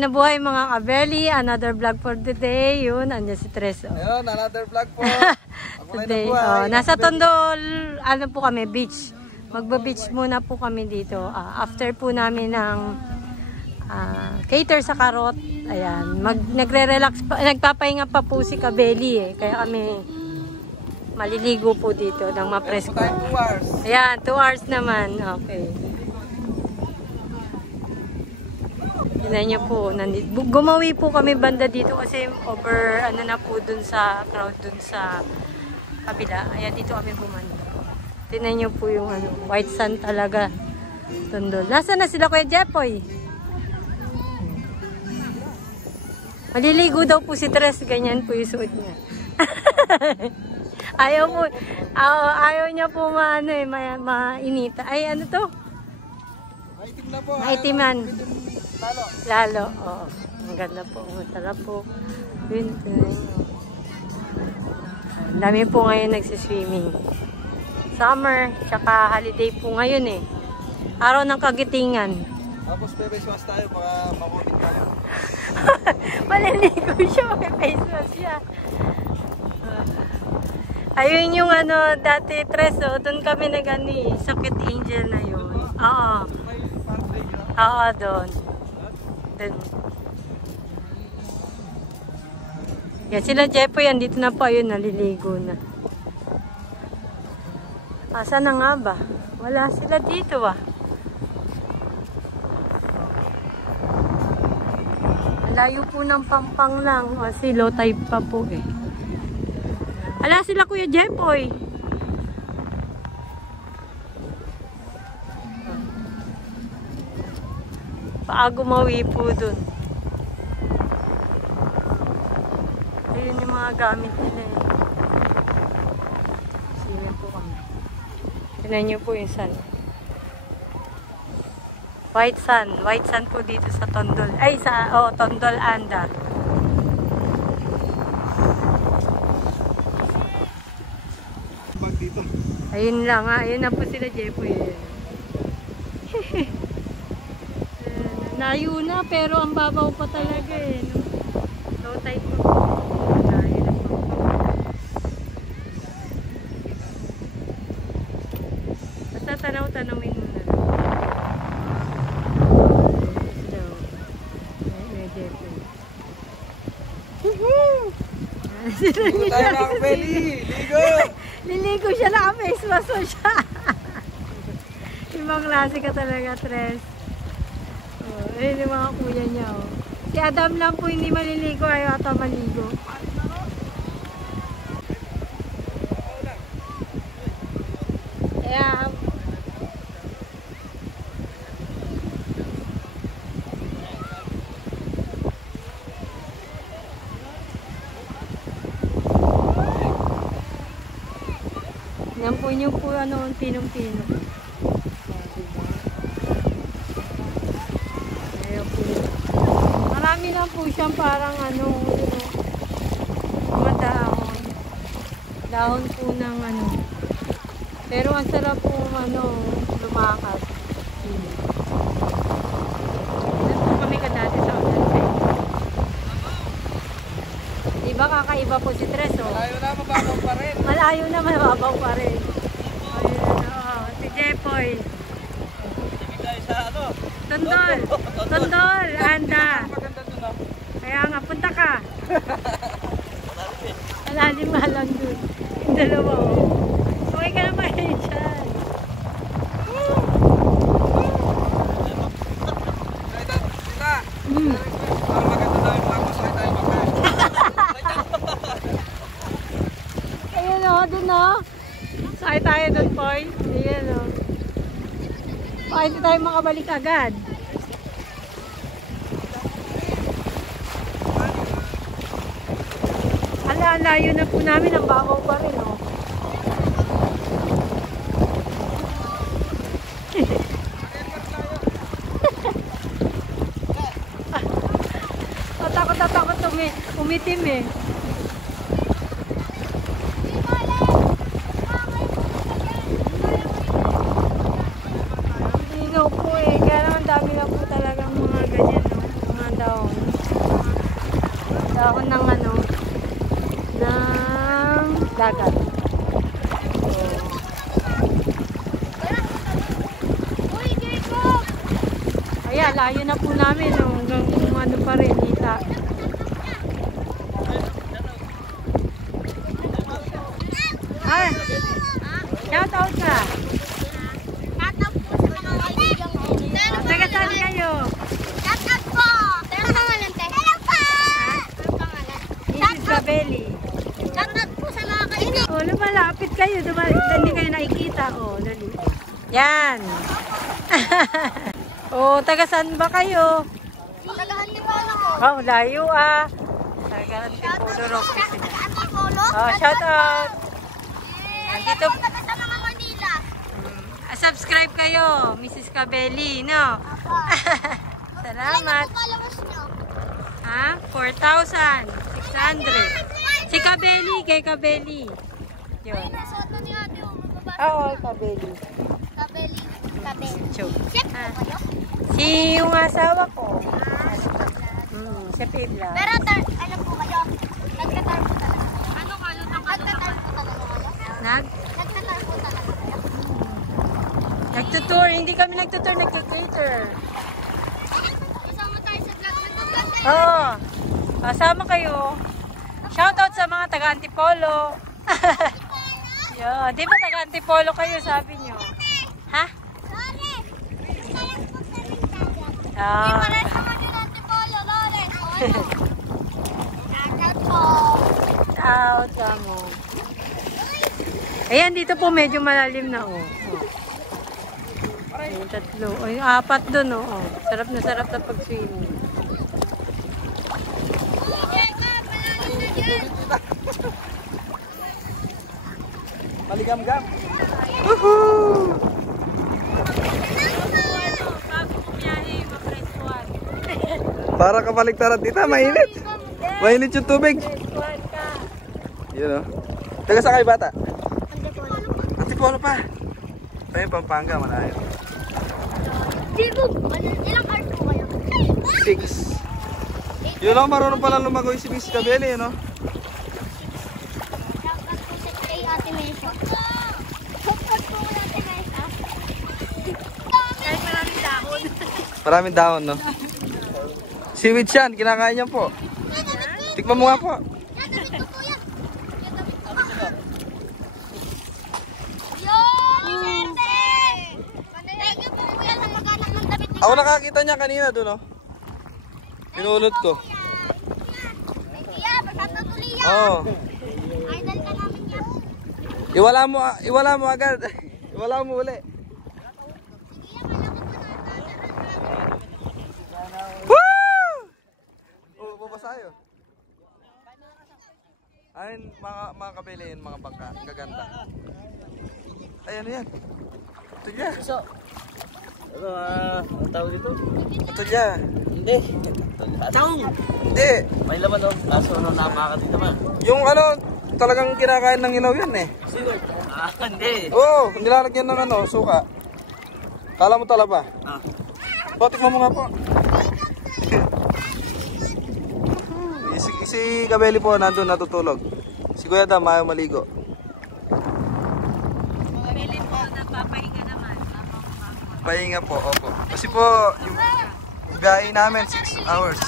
na buhay mga kabeli. Another vlog for today. Yun, andyan si Tres. Oh. Ayun, another vlog po. Today, nasa Tondol, ano po kami, beach. Magba-beach muna po kami dito. After po namin ng cater sa Karot. Ayan, nagre-relax pa, nagpapahinga pa po si Kabeli eh. Kaya kami maliligo po dito ng ma-presko. 2 hours. Ayan, 2 hours naman. Okay. Tignan niyo po, gumawi po kami banda dito kasi over ano na po dun sa crowd dun sa kabila. Ayan, dito kami bumanda. Tignan niyo po yung ano, white sand talaga. Tondol. Nasaan na sila Kuya Jepoy? Maliligo daw po si Tres, ganyan po yung suot niya. Ayaw niya po mainita. Ay, ano to? Maitim na po. Maitiman. Lalo. Lalo, oo. Ang ganda po. Masarap po. Yun. Ang dami po ngayon nagsiswimming. Summer, tsaka holiday po ngayon eh. Araw ng kagitingan. Tapos face wash tayo, baka makulit tayo. Maliligo siya, may face wash siya. Ayun yung ano, dati Tres, doon kami nag-ani, Sakit Angel na yun. Oo. Oo, doon. Yan, sila Jepo yan, dito na po, ayun, naliligo na. Asa na nga ba? Wala sila dito Layo po ng Pampang lang, kasi low tide pa po eh. Ala sila Kuya Jepoy. Paago mawi po dun. Ayun yung mga gamit nila eh. Sige po kami. Tignan nyo po yung sun. White sun po dito sa Tondol. Ay, Tondol Anda. Dito. Ayun lang ayun na po sila Jepoy. Layo na pero ang babaw pa talaga eh. No? Low tide pa po. Ayun na po. Basta tanawin muna. Ligo tayo mga kabeli. Ligo! Liligo siya, naka-face mask siya. Ibang klase ka talaga, Tres. Ayun yung mga kuya niya. Si Adam lang po hindi maliligo, ayaw ata maligo. Kaya yan po nyo po ano, pinong-pino. Ayan po. Marami lang po siyang parang ano, mga dahon. Dahon po ng ano. Pero ang sarap po ano, lumakas. Dito po kami kadati sa Oceanside. Diba kakaiba po si Tres, oh? Malayo na, mababaw pa rin. Malayo na, mababaw pa rin. Ayun, si Jepoy. Tondol. Tondol, Anda. Kaya nga, punta ka. Malalim nga lang dun. Yung dalawa, oh. Okay ka naman eh, dyan. Ayun o, dun o. Sakay tayo dun, Poy. Ayan o. Baka hindi tayo makabalik agad. Ala, layo na po namin. Ang babaw pa rin o. Takot umitim eh. Linaw po eh. Kaya naman dami na po talagang mga ganyan, no? Mga daon. ng dagat. Ayan, layo na po namin. Hanggang ano pa rin, kita. Ah, shout out ka. Shout out po sa mga kaibigan ko. Taga saan kayo? Shout out po! Anong pangalan, te? Hello po! Anong pangalan? Mrs. Gabelli. Shout out po sa mga kaibigan. Oh, lumalapit kayo. Hindi kayo nakikita. Oh, dali. Yan. Oh, taga saan ba kayo? Taga-Antipolo po. Oh, layo ah. Taga Antipolo Rock. Taga-Antipolo? Oh, shout out. Nandito po taga sa mga Manila. Subscribe kayo, Mrs. Cabelli, no? Salamat. Ano po followers nyo? Ha? 4,600. Si Cabelli, kay Cabelli. Ay, Yun. nasuot na ni ate. Mababasa. Oo, Cabelli. Kabeli. Kabeli. Chuk. Chef po Ah. kayo? Si yung asawa ko. Si Pibla. Pero alam po kayo, nagtatar po talaga kayo. Ano kayo? Nagtatar po talaga kayo? Nagtatar po talaga kayo? Nagtutour. Hindi kami nagtutour, nagtucater. Isama tayo sa vlog. Nagtatar. Oo. Kasama kayo. Shoutout sa mga taga Antipolo. Yo, di ba taga Antipolo kayo, sabi nyo? Ha? Lore! Sayang po sa ring dagat. Ah. Pares naman yung Antipolo, Lore. O ano? Dagat po. Out mo. Ayan, dito po medyo malalim na, oh. Ay, tatlo. Ay, apat dun, oh. Sarap na pag-swimming. Maligam-gam. Woohoo! Bago pumiyahe, ma-press 1. Para kapaligtaran dito, mainit. Mainit yung tubig. Press 1 ka. Yun o. Taga sa kayo bata? Antipolo. Antipolo pa. Ay, Pampanga, malayo. Digo, ilang hours po kayo? 6. Yun o, marunong pala lumagoy si Miss Cabelli, no? Shoutout po sa kay Ate Mesa. Support po ko Ate Mesa. Kahit maraming dahon. Maraming dahon, no? Seaweed yan, kinakain niya po. Tikman mo nga po. Dadamit ko po yan. Yun! Thank you po kuya sa maghanap ng damit niyo. Ako nakakita niya kanina doon, no? Pinulot ko. Kuya, pagkatuloy yan. Oo. Idol ka namin yan. Iwala mo agad. Iwala mo uli. Woo! Oh, babasa yun. Ayun, mga kabili yun, mga bangka. Ang gaganda. Ay, ano yan? Ito niya. Ano, ang tawag dito? Ito niya. Hindi. Taong! Hindi. May laman oh. Kaso ano, napakatit naman. Yung ano, talagang kinakain ng ilaw yan eh. Sino? Hindi. Oo, nilalagyan ng ano, suka. Kala mo talaba. Ah. Po, tikman mo nga po. si Cabelli po nandun natutulog. Si Kuya Dam ayaw maligo. Pili po, nagpapahinga naman. Pahinga po, opo. Kasi po, yung biyahe namin 6 hours.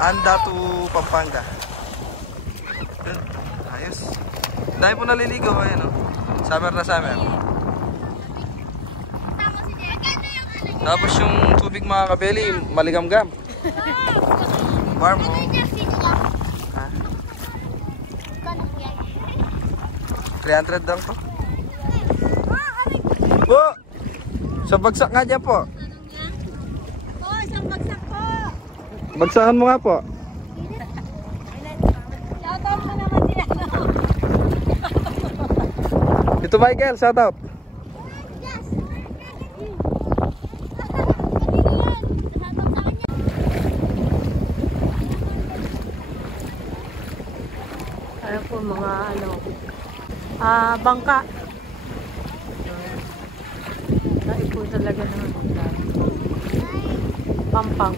Anda to Pampanga. Yun, ayos. Dahil po naliligo, ayun o. Summer na summer. Tapos yung tubig mga Cabelli, maligam-gam. Warm mo. Ha? 300 lang po. Po! Sa bagsak nga dyan po. Oh, isang bagsak po. Bagsakan mo nga po. Shoutout mo naman sila. Ito Michael, shout out. Yes. Ano po mga ano, bangka. Dahil po talaga naman bangka. Pampang.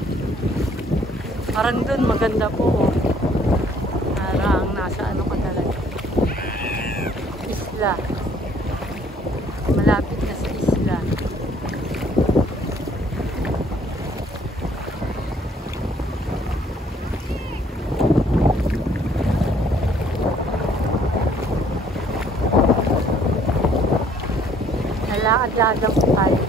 Parang dun maganda po. Oh. Parang isla. Malapit na sa isla. Nalakad-lakad lang po tayo.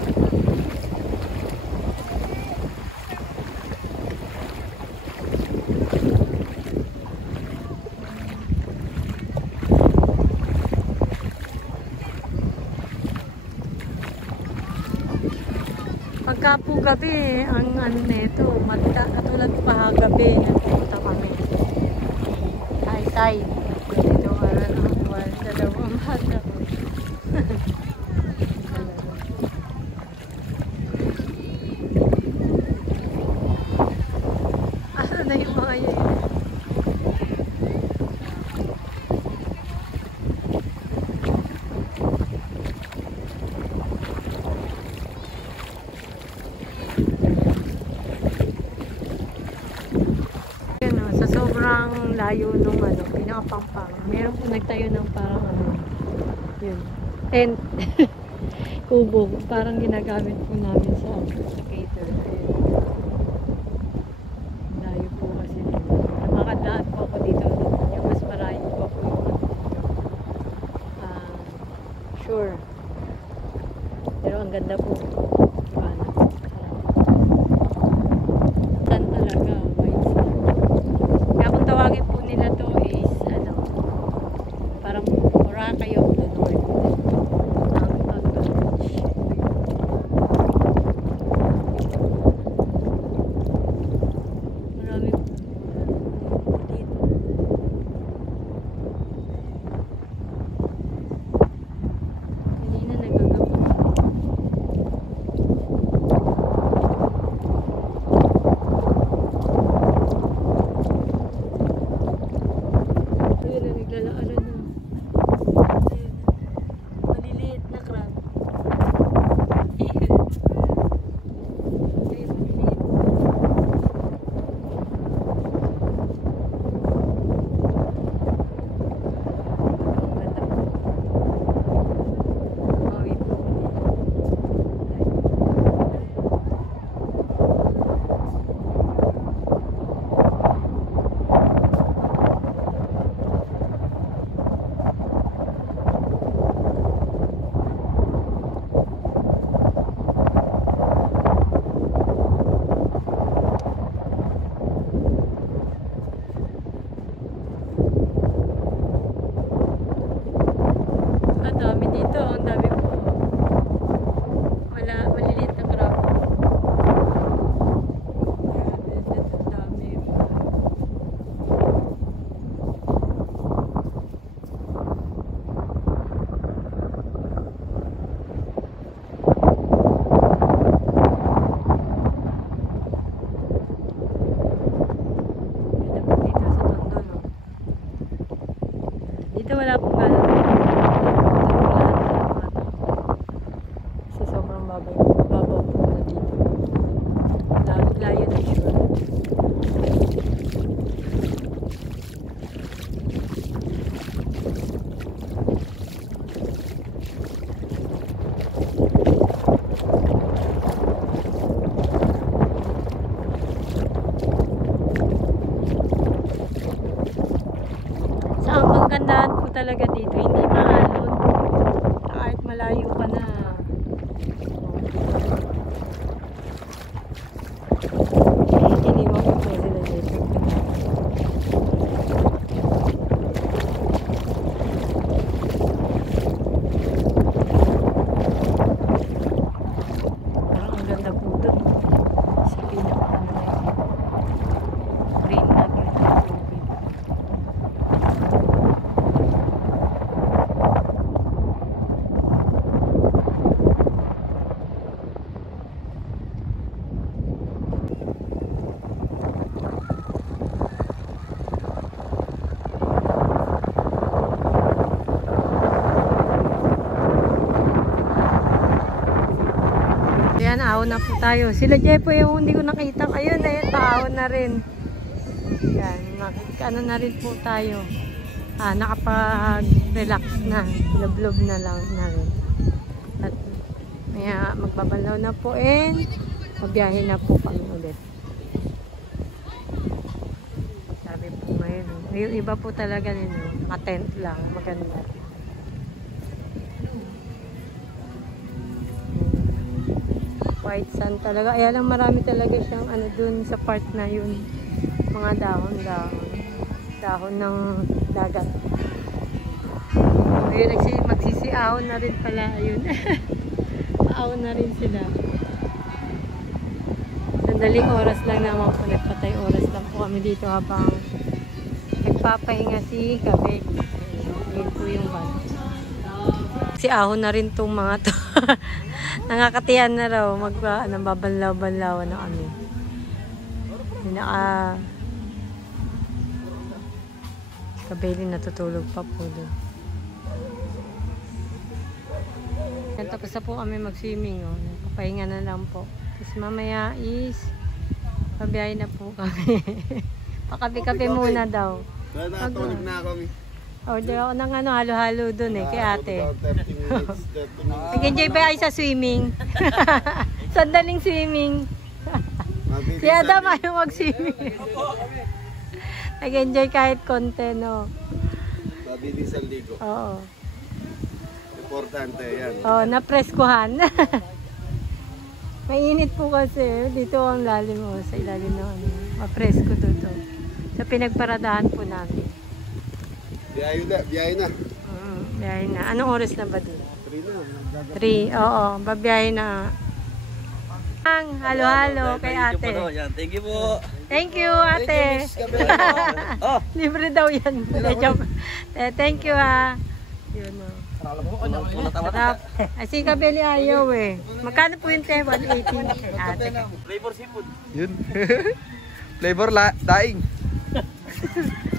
Pagka po gabi, ang ano nito, katulad pa gabi, nagpunta kami. High-tide. Dito wala dalawang bata. Asa na yung mga yun? Sobrang layo nung ano, pinakapampang. Meron po nagtayo ng parang ano, yun, tent. Kubo. Parang ginagamit po namin sa cater. Layo po kasi. Nakakadaan po ako dito. Yung mas marami po ako yung dito. Sure. Pero ang ganda po. Tan talaga. Tawagin po nila to is ano, parang Boracay of the North ang beach. Marami dito. Hindi na nagagawa. Dito wala pong gano'n. Kasi sobrang babaw po na dito. Layo na siya. Ang gandaan po talaga dito, hindi maalon. Kahit malayo ka na. Iniwan ko po sila dito. Parang ang ganda po doon. Sa pinaka green na green. Ayan, ahon na po tayo. Sila Jepo yung hindi ko nakita. Ayun, ayun, paahon na rin. Ayan, ano na rin po tayo. nakapag-relax na, lublob na lang na rin. At kaya magbabalaw na po and magbiyahe na po kami ulit. Sabi po ngayon, yung iba po talaga nito, naka-tent lang, maganda. White sand talaga. Kaya lang marami talaga siyang ano dun sa part na yun. Mga dahon ng dagat. Ayun, magsisiahon na rin pala. Ayun. Ahon na rin sila. Sandaling oras lang naman po. Nagpatay oras lang po kami dito habang nagpapahinga si Kabel. Ayun po yung van. Si ahon na rin tong mga to. Nakakatiyan na raw. Babanlaw-banlaw na kami. Kabeli natutulog pa po doon. Tapos na po kami mag-swimming. Oh. Papahinga na lang po. Tapos mamaya is pabiyahe na po kami. Pakapi-kapi muna daw. Natulog na kami. Order ako ng halo-halo doon kay ate. Nag-enjoy ba kayo sa swimming? Sandaling swimming. Si Adam ayaw mag-swimming. Nag-enjoy kahit konti, no? Mabilis ang ligo. Oo. Importante yan. Oo, napreskuhan. Mainit po kasi. Dito ang lalim mo. Sa ilalim ng mapresko dito. Sa pinagparadahan po namin. Biyahe na. Biyahe na. Anong oras na ba doon? 3 na. 3, oo. Babiyahe na. Halo-halo kay ate. Thank you po. Thank you, ate. Oh, Libre daw yan. Thank you, ha. Yun, o. Sarap. Si Kabeli ayaw, Magkano po yung 180? Ate. Flavor seafood. Yun. Flavor daing.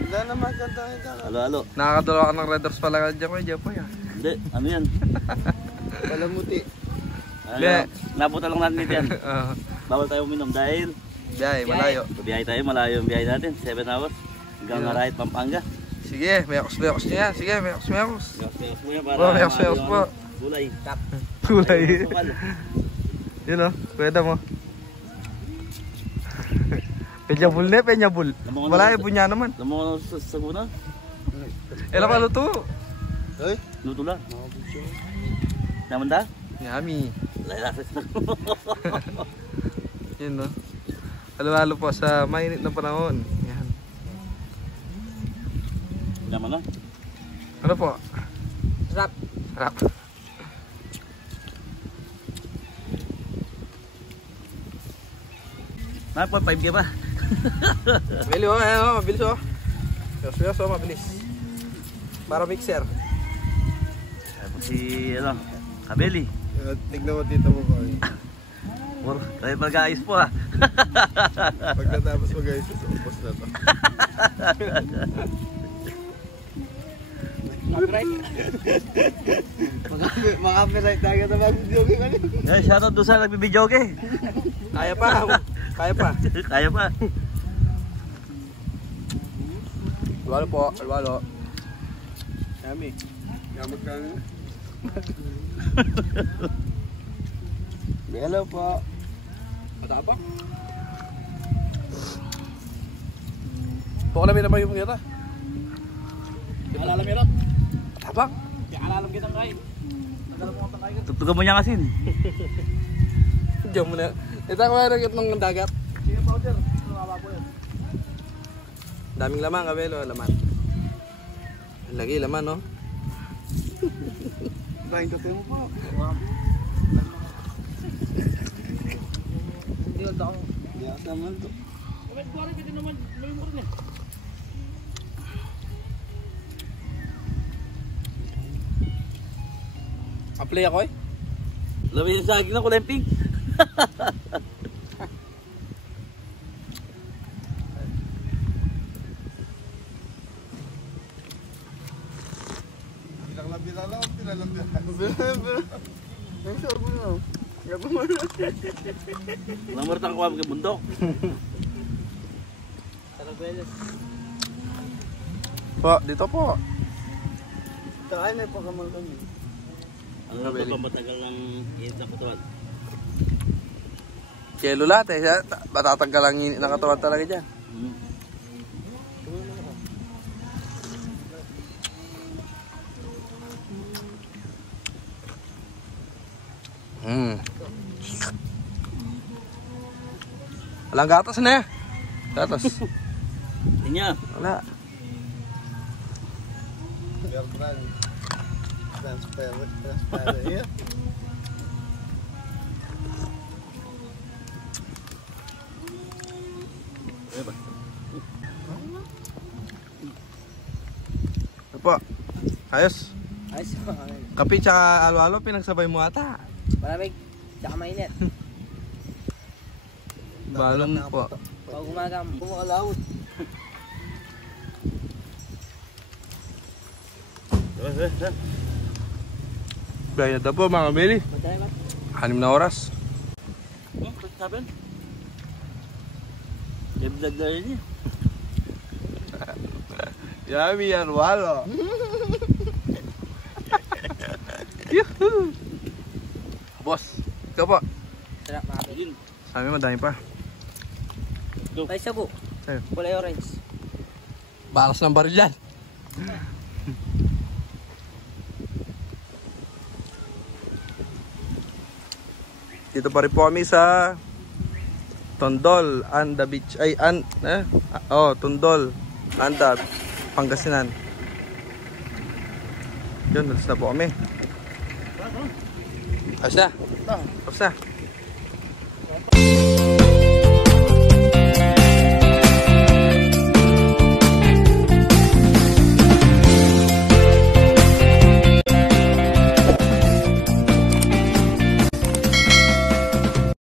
Wala naman ganda. Halo-halo. Nakakadalawa ka ng Red Doors pala ka dyan ko. Diyan po yan. Hindi, ano yan? Palamuti. Nabuta lang natin yan. Bawal tayo uminom dahil Biyahe, malayo. biyahe tayo, malayo yung biyahe natin. 7 hours. Hanggang Arayat, Pampanga. Sige, mayakos niya. Sige, mayakos. Mayakos mo yan para Mayakos po. gulay. Kulay. Yun o, pwede mo. Penyabul na, penyabul. Wala yung bunya naman. Alam mo ano sa guna? Elang ka luto. Ay? Luto lang. Naman da? Yummy. Laylasis na. Yun no. Halo-halo po sa mainit na panahon. Yan. Naman na. Ano po? Sarap. Sarap. Naman po, 5K ba? Mabilis mabilis mabilis. Para mixer. Si, Kabeli. Tignan mo dito mo ko. Kaya mag-aayos po ha. Pagkatapos mag-ayos sa upos na to. Makapiright na agad na mag-videoke ka rin. Shoutout doon sa nagbibidyoke. Kaya pa. Kaya pa. Alwalo po, alwalo. Yummy. Yamag ka nyo. Hello po. Matapang? Bukala may naman yung kita. Di alalam yun. Matapang? Di alalam kitang kain. Tugtugan mo niya kasi. Diyan mo na. Ito ako na rin ng dagat. Sige powder. Ano nga po yun? Daming laman, Kabelo. Laman. Lagi laman, no? Dahil kasi mo po. Hindi ko daw. Hindi ako naman to. Apply ako eh. Labi yung saging na kulay pink. Lamar tang kuha ng bundok. Po, dito po. Kain na po kamal kami. Ang ito pa matagal ng init na katawan. Kaya lulat eh. Matatanggal ang init ng katawan talaga dyan. Walang gatas na eh. Gatas. Hindi niya. Wala. Girlfriend. Transparent. Transparent. Yeah. Ano po? Ayos. Ayos po. Kape tsaka alo-alo pinagsabay mo ata. Malamig. Tsaka mainit. Balong po. Pag umaga, pumakalawot. Bayad na po mga Mili. 6 na oras. Oh, sabi? Iblag na rin niya. Yummy yan, walo. Yuhuu. Boss, ikaw po. Sarap mga Ayun. Sabi madami pa. Ay, sabu. Ayun. Kulay orange. Balas ng baril yan. Dito pa rin po kami sa Tondol, Anda Beach. Ay, Tondol, Anda, Pangasinan. Yun, alas na po kami. Alas na. Alas na.